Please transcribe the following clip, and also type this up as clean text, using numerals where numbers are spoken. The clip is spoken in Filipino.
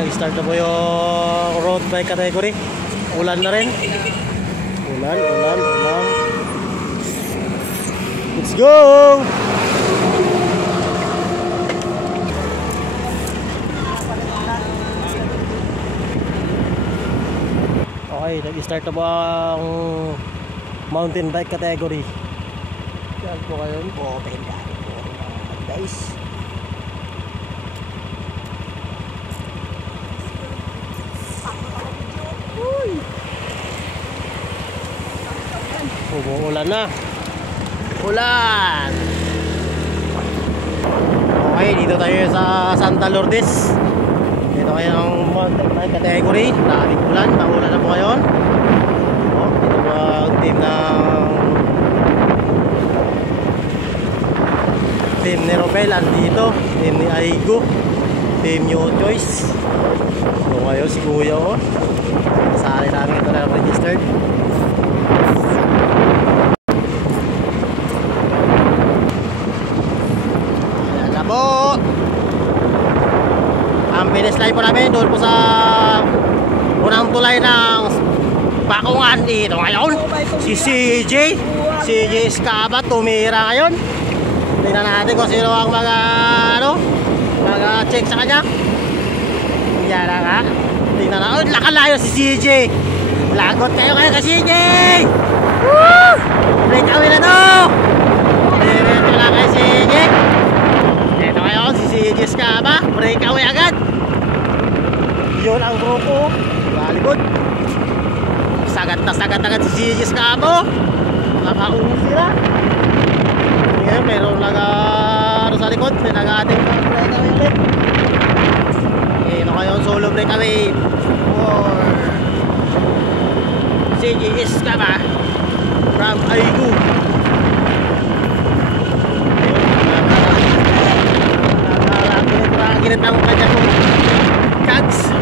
nag-start na po yung road bike category. Ulan na rin. Ulan. Let's go! Okay, nag-start na po ang mountain bike category. Yan po kayo. Open guys. Umuulan na. Ulan. Okay, dito tayo sa Santa Lourdes. Dito kayo ng mountain bike category. Daming ulan. Maulan na po ngayon. Dito po ang team ni Robel andito. Team ni Aigo. Team New Choice. So ngayon si Kuya kasali namin ito na registered. Po. Ang finish line po namin doon po sa unang tulay ng Bakungan dito ngayon. Si CJ Escaba tumira ngayon. Tingnan natin kung sino ang mag-check sa kanya. Yan na nga. Tingnan na. Nakalayo si CJ. Lagot kayo kay CJ. Woo! Break away na to. Diretso lang kay CJ. Ito ngayon si CJ Escaba. Break away agad. Yun ang grupo. Balikod. Sagat na sagat agad si CJ Escaba. Nakakaunod sila. Ngayon meron lang sa likod. May nag-ating break away ulit. Ito ngayon solo break away for CJ Escaba from Aigu. Ginit ang kanya kong kags.